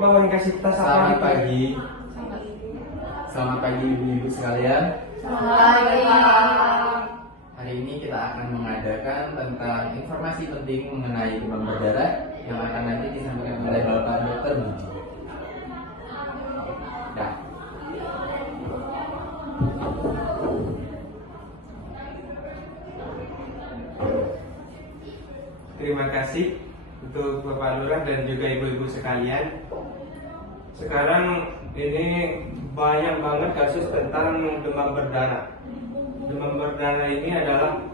Mau kasih tas apa? Selamat pagi. Selamat pagi ibu-ibu sekalian. Selamat pagi. Hari ini kita akan mengadakan tentang informasi penting mengenai demam berdarah yang akan nanti disampaikan oleh Bapak Dokter Budi. Nah, Terima kasih untuk Bapak Lurah dan juga ibu-ibu sekalian. Sekarang ini banyak banget kasus tentang demam berdarah. Demam berdarah ini adalah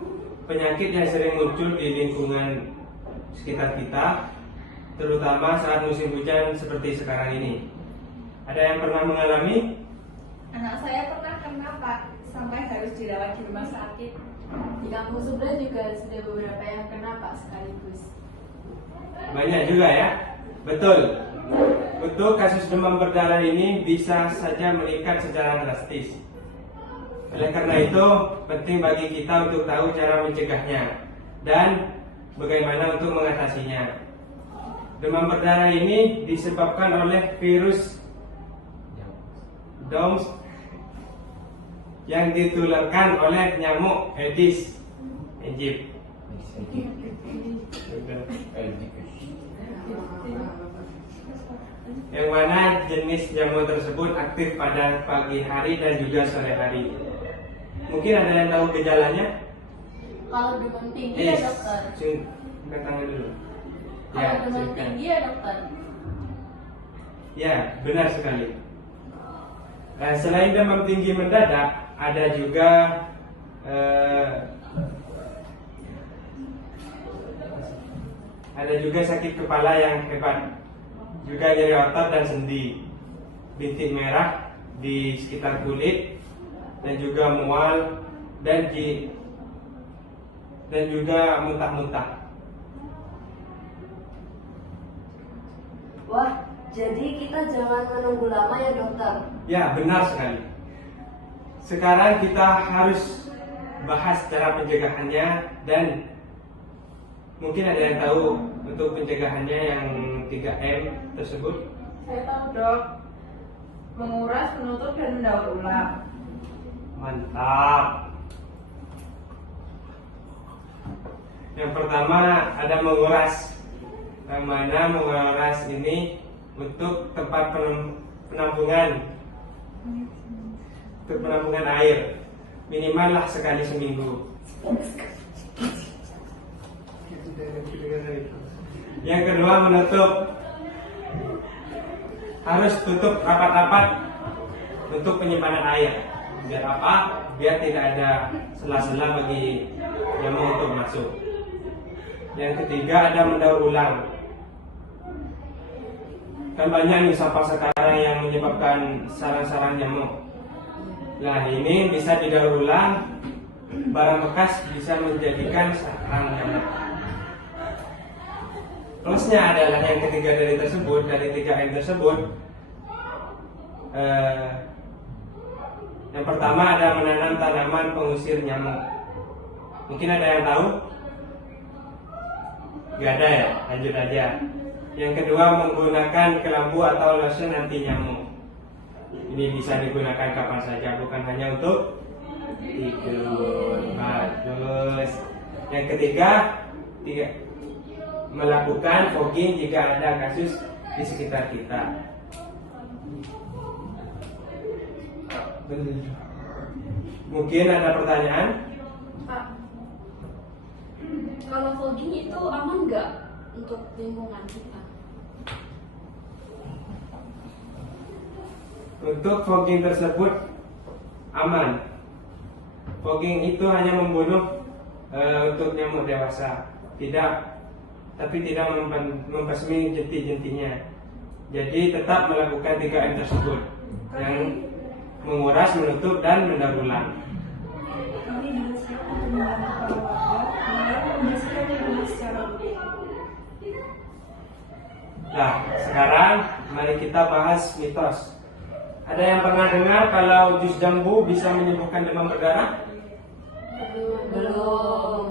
penyakit yang sering muncul di lingkungan sekitar kita, terutama saat musim hujan seperti sekarang ini. Ada yang pernah mengalami? Anak saya pernah kena, Pak, sampai harus dirawat di rumah sakit. Di kampung sebelah juga sudah beberapa yang kena, Pak, sekaligus. Banyak juga ya? Betul. Untuk kasus demam berdarah ini bisa saja meningkat secara drastis. Oleh karena itu, penting bagi kita untuk tahu cara mencegahnya dan bagaimana untuk mengatasinya. Demam berdarah ini disebabkan oleh virus DOMS yang ditularkan oleh nyamuk Aedes aegypti. Yang mana jenis nyamuk tersebut aktif pada pagi hari dan juga sore hari. Mungkin ada yang tahu gejalanya? Kalau demam tinggi ya, dokter. Angkat tangan dulu. Kalau demam silakan. tinggi ya, dokter. Ya, benar sekali. Selain demam tinggi mendadak, ada juga sakit kepala yang hebat, juga nyeri otot dan sendi, bintik merah di sekitar kulit, dan juga mual dan juga muntah-muntah. Wah, jadi kita jangan menunggu lama ya, dokter? Ya, benar sekali. Sekarang kita harus bahas cara pencegahannya, dan mungkin ada yang tahu untuk pencegahannya yang 3M tersebut. Saya tahu, Dok. Menguras, menutup, dan mendaur ulang. Mantap. Yang pertama ada menguras. Yang mana menguras ini untuk tempat penampungan, untuk penampungan air, minimal lah sekali seminggu. Yang kedua menutup. Harus tutup rapat-rapat untuk penyimpanan air. Biar apa? Biar tidak ada sela-sela bagi nyamuk untuk masuk. Yang ketiga ada mendaur ulang. Kan banyak nih sampah sekarang yang menyebabkan sarang-sarang nyamuk. Nah, ini bisa didaur ulang. Barang bekas bisa menjadikan sarang nyamuk. Plusnya adalah yang ketiga dari 3M tersebut. Yang pertama ada menanam tanaman pengusir nyamuk. Mungkin ada yang tahu? Gak ada ya? Lanjut aja. Yang kedua menggunakan kelambu atau lotion anti nyamuk. Ini bisa digunakan kapan saja, bukan hanya untuk tidur. Bagus. Yang ketiga, melakukan fogging jika ada kasus di sekitar kita. Mungkin ada pertanyaan? Pak, kalau fogging itu aman nggak untuk lingkungan kita? Untuk fogging tersebut aman. Fogging itu hanya membunuh untuk nyamuk dewasa, tapi tidak membasmi jentik-jentiknya. Jadi tetap melakukan 3M tersebut, yang menguras, menutup, dan mendaur ulang. Kami juga siap untuk membantu para warga dengan membersihkan lingkungan secara utuh. Nah, sekarang mari kita bahas mitos. Ada yang pernah dengar kalau jus jambu bisa menyembuhkan demam berdarah? Belum.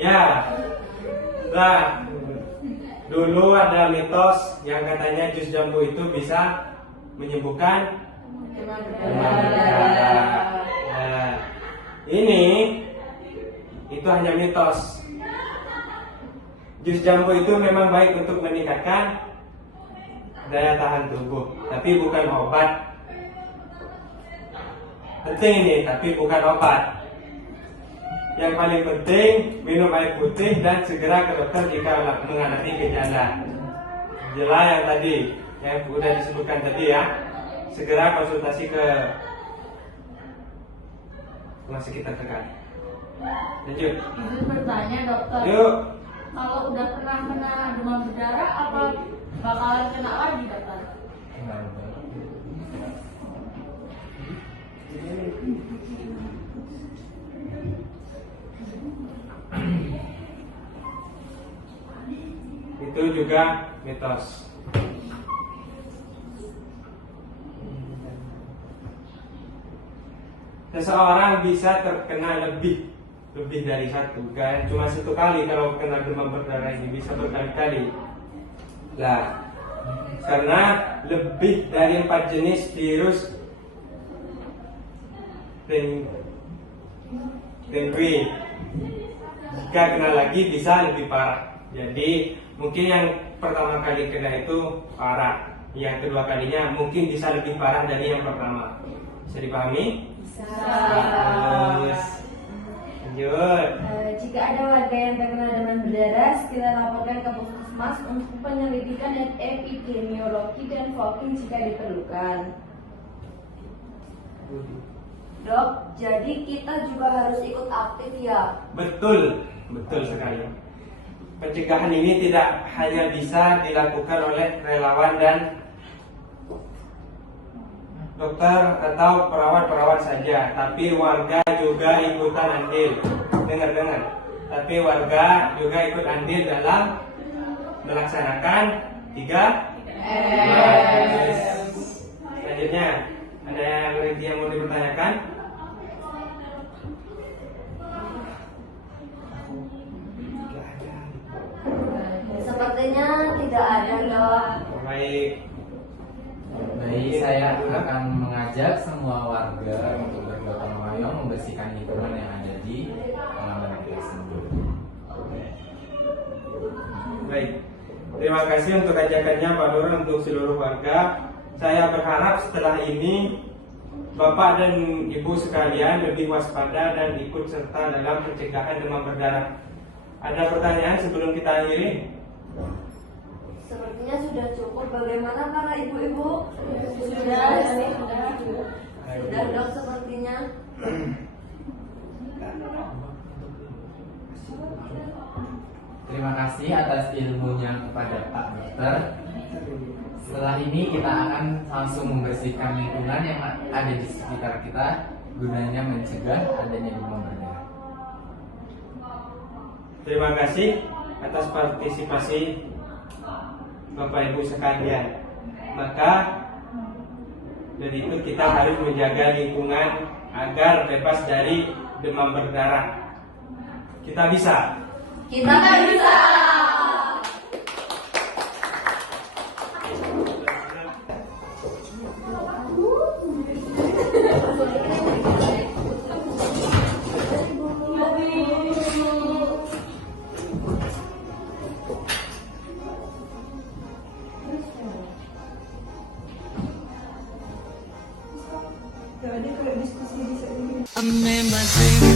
Ya. Nah, dulu ada mitos yang katanya jus jambu itu bisa menyembuhkan demam berdarah. Nah, ini itu hanya mitos. Jus jambu itu memang baik untuk meningkatkan daya tahan tubuh, tapi bukan obat. Penting ini, tapi bukan obat. Yang paling penting, minum air putih dan segera ke dokter jika mengalami gejala. Gejala yang tadi, yang sudah disebutkan tadi ya, segera konsultasi ke rumah sekitar terdekat. Lanjut. Izin bertanya dokter, Yuk. kalau udah pernah kena demam berdarah apa bakalan kena lagi dokter? Itu juga mitos. Seseorang bisa terkena lebih dari satu, kan? Cuma satu kali kalau kena demam berdarah ini, bisa berkali-kali. Nah, karena lebih dari 4 jenis virus dengue. Jika kena lagi bisa lebih parah. Jadi mungkin yang pertama kali kena itu parah, yang kedua kalinya mungkin bisa lebih parah dari yang pertama. Bisa dipahami? Bisa. Terus lanjut. Jika ada warga yang terkena demam berdarah, segera laporkan ke puskesmas untuk penyelidikan dan epidemiologi dan fogging jika diperlukan. Dok, jadi kita juga harus ikut aktif ya? Betul sekali. Pencegahan ini tidak hanya bisa dilakukan oleh relawan dan dokter atau perawat-perawat saja, tapi warga juga ikutan andil. Dengar. Tapi warga juga ikut andil dalam melaksanakan 3M. Selanjutnya, ada yang lagi yang mau dipertanyakan? Sepertinya tidak ada, Dok. Baik. Baik, saya akan mengajak semua warga untuk bergotong royong membersihkan lingkungan yang ada di halaman tersebut. Baik. Terima kasih untuk ajakannya Pak Lurah untuk seluruh warga. Saya berharap setelah ini Bapak dan Ibu sekalian lebih waspada dan ikut serta dalam pencegahan demam berdarah. Ada pertanyaan sebelum kita akhiri? Sepertinya sudah cukup. Bagaimana para ibu-ibu? Sudah. Sudah, Dok, sepertinya. Terima kasih atas ilmunya kepada Pak Dokter. Setelah ini kita akan langsung membersihkan lingkungan yang ada di sekitar kita, gunanya mencegah adanya demam berdarah. Terima kasih atas partisipasi Bapak Ibu sekalian. Maka dari itu kita harus menjaga lingkungan agar bebas dari demam berdarah. Kita bisa. Kita bisa. अपने मजे